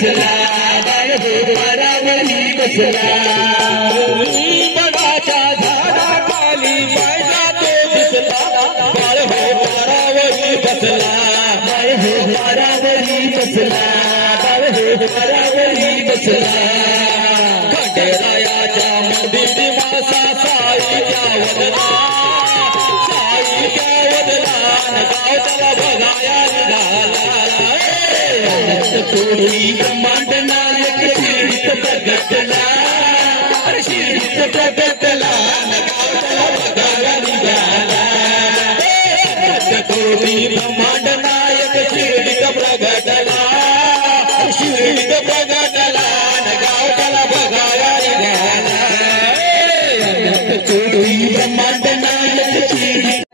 बसला बाळावरी बसला बडाच्या झाडाखाली बाळा तो दिसला बाळ हो बाळावरी बसला बाळ हो बाळावरी बसला बाळ हो बाळावरी बसला खंडेरायाच्या मंदिरी मासा साईच्या वदला गाव त्याला बघाया निघाला कोणी ब्रह्मांड नायक शिर्डीत प्रगटला शिर्डीत प्रगटला गाव त्याला बघाया निघाला कोणी ब्रह्मांड नायक शिर्डीत प्रगटला शिर्डीत प्रगटला गाव त्याला बघाया निघाला कोणी ब्रह्मांड नायक शिर्डीत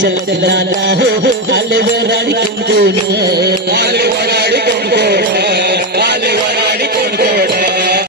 चलना हो अलवराड़ी कुंडून